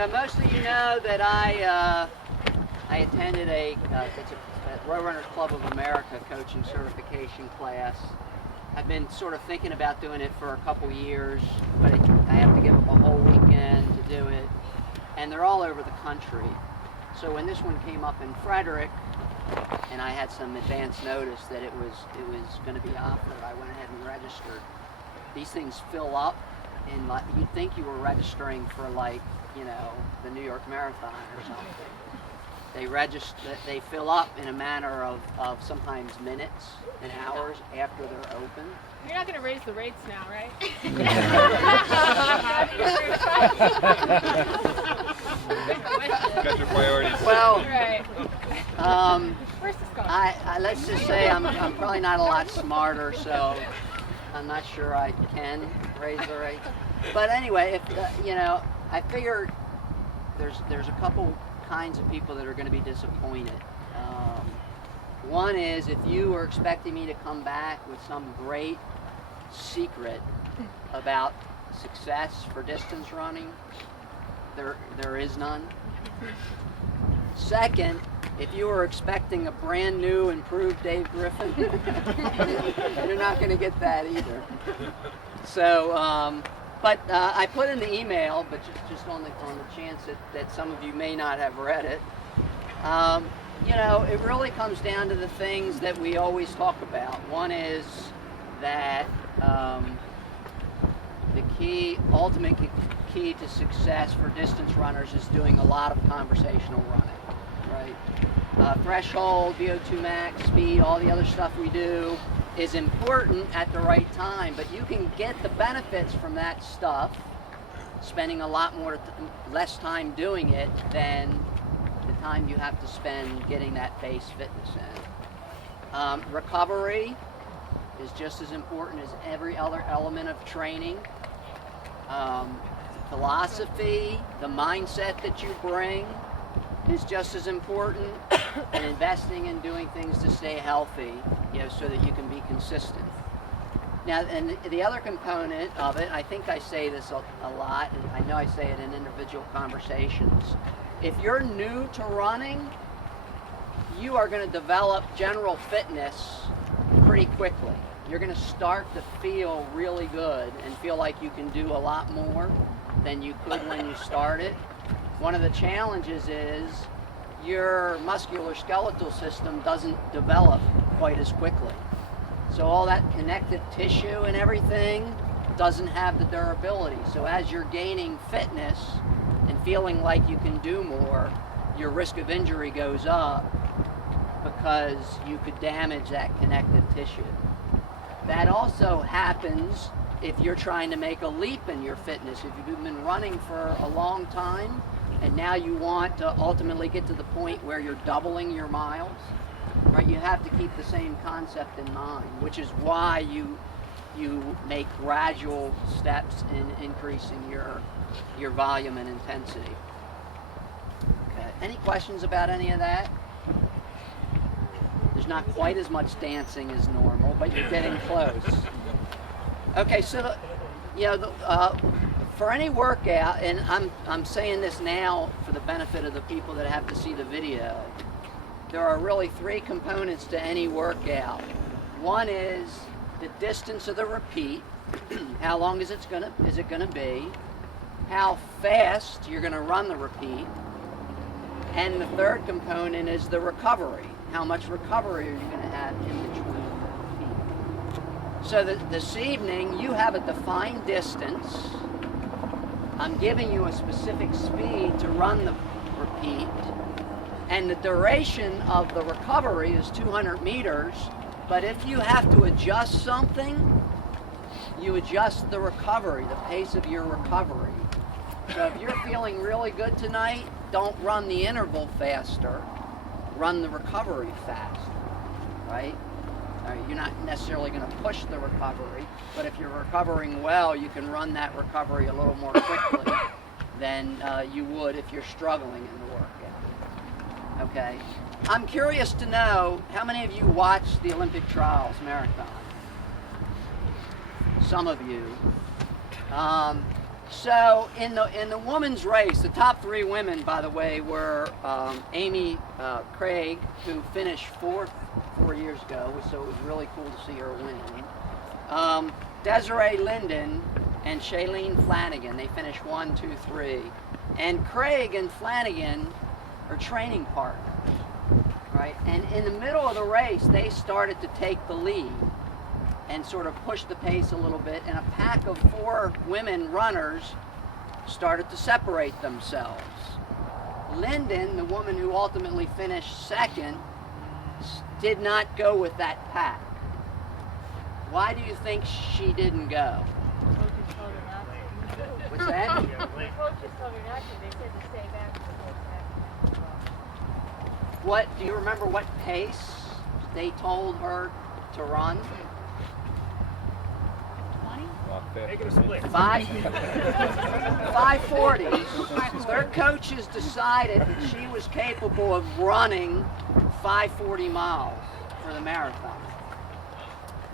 So most of you know that I attended a Road Runners Club of America coaching certification class. I've been sort of thinking about doing it for a couple years, but I have to give up a whole weekend to do it, and they're all over the country. So when this one came up in Frederick, and I had some advance notice that it was going to be offered, I went ahead and registered. These things fill up, and you'd think you were registering for, like, you know, the New York Marathon or something. They fill up in a matter of sometimes minutes and hours after they're open. You're not going to raise the rates now, right? Got your priorities. Well, Right. Let's just say I'm probably not a lot smarter, so I'm not sure I can raise the rates. But anyway, if you know, I figured there's a couple kinds of people that are going to be disappointed. One is if you were expecting me to come back with some great secret about success for distance running, there is none. Second, if you were expecting a brand new, improved Dave Griffin, you're not going to get that either. So, but I put in the email, but just on the chance that some of you may not have read it. You know, it really comes down to the things that we always talk about. One is that the ultimate key to success for distance runners is doing a lot of conversational running, right? Threshold, VO2 max, speed, all the other stuff we do is important at the right time, but you can get the benefits from that stuff spending a lot less time doing it than the time you have to spend getting that base fitness in. Recovery is just as important as every other element of training. Philosophy, the mindset that you bring is just as important, and investing in doing things to stay healthy, you know, so that you can be consistent. Now, and the other component of it, I think I say this a lot, and I know I say it in individual conversations. If you're new to running, you are going to develop general fitness pretty quickly. You're going to start to feel really good and feel like you can do a lot more than you could when you started. One of the challenges is your musculoskeletal system doesn't develop quite as quickly. So all that connective tissue and everything doesn't have the durability. So as you're gaining fitness and feeling like you can do more, your risk of injury goes up because you could damage that connective tissue. That also happens if you're trying to make a leap in your fitness. If you've been running for a long time and now you want to ultimately get to the point where you're doubling your miles, right? You have to keep the same concept in mind, which is why you make gradual steps in increasing your volume and intensity. Okay. Any questions about any of that? There's not quite as much dancing as normal, but you're getting close. Okay, so you know, for any workout, and I'm saying this now for the benefit of the people that have to see the video, there are really three components to any workout. One is the distance of the repeat. How long is it gonna be? How fast you're gonna run the repeat? And the third component is the recovery. How much recovery are you going to have in between repeats? So this evening you have a defined distance. I'm giving you a specific speed to run the repeat, and the duration of the recovery is 200 meters, but if you have to adjust something, you adjust the recovery, the pace of your recovery. So if you're feeling really good tonight, don't run the interval faster, run the recovery faster, right? You're not necessarily going to push the recovery, but if you're recovering well, you can run that recovery a little more quickly than you would if you're struggling in the workout. Okay? I'm curious to know, how many of you watched the Olympic Trials marathon? Some of you. So in the women's race, the top 3 women, by the way, were Amy Craig, who finished 4th 4 years ago, so it was really cool to see her winning. Desiree Linden and Shailene Flanagan, they finished 1, 2, 3. And Craig and Flanagan are training partners, right? And in the middle of the race, they started to take the lead and sort of push the pace a little bit, and a pack of 4 women runners started to separate themselves. Linden, the woman who ultimately finished 2nd, did not go with that pack. Why do you think she didn't go? Coaches told her not to. What's that? The coaches told her not to. They said to stay back. What, do you remember what pace they told her to run? 20? Make it a split. 5:40. Their coaches decided that she was capable of running 5:40 miles for the marathon.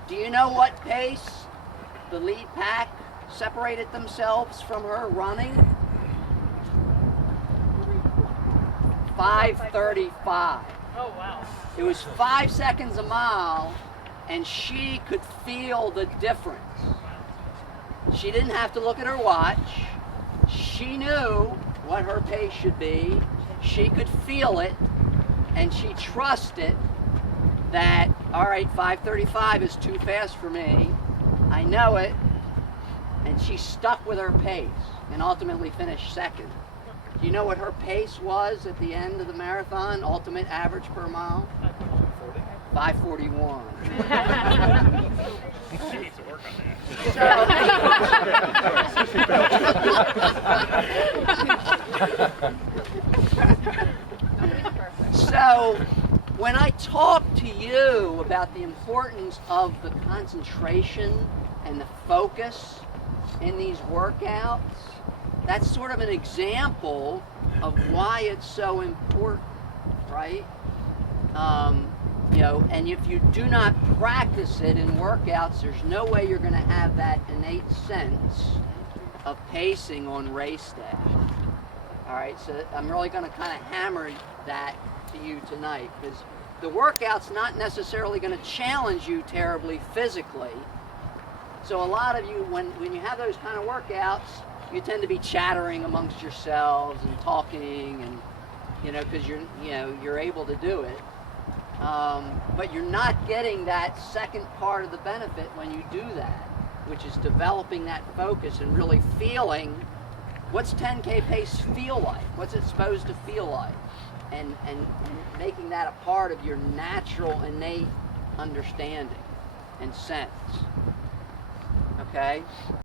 Do you know what pace the lead pack separated themselves from her running? 5:35. Oh, wow. It was 5 seconds a mile, and she could feel the difference. She didn't have to look at her watch. She knew what her pace should be. She could feel it, and she trusted that, all right, 5:35 is too fast for me. I know it. And she stuck with her pace and ultimately finished 2nd. Do you know what her pace was at the end of the marathon, ultimate average per mile? 5:41. She needs to work on that. So, when I talk to you about the importance of the concentration and the focus in these workouts, that's sort of an example of why it's so important, right? You know, and if you do not practice it in workouts, there's no way you're going to have that innate sense of pacing on race day. All right, so I'm really going to kind of hammer that to you tonight, because the workout's not necessarily going to challenge you terribly physically. So a lot of you, when you have those kind of workouts, you tend to be chattering amongst yourselves and talking, and because you're able to do it. But you're not getting that second part of the benefit when you do that, which is developing that focus and really feeling what's 10K pace feel like, what's it supposed to feel like, and making that a part of your natural innate understanding and sense. Okay?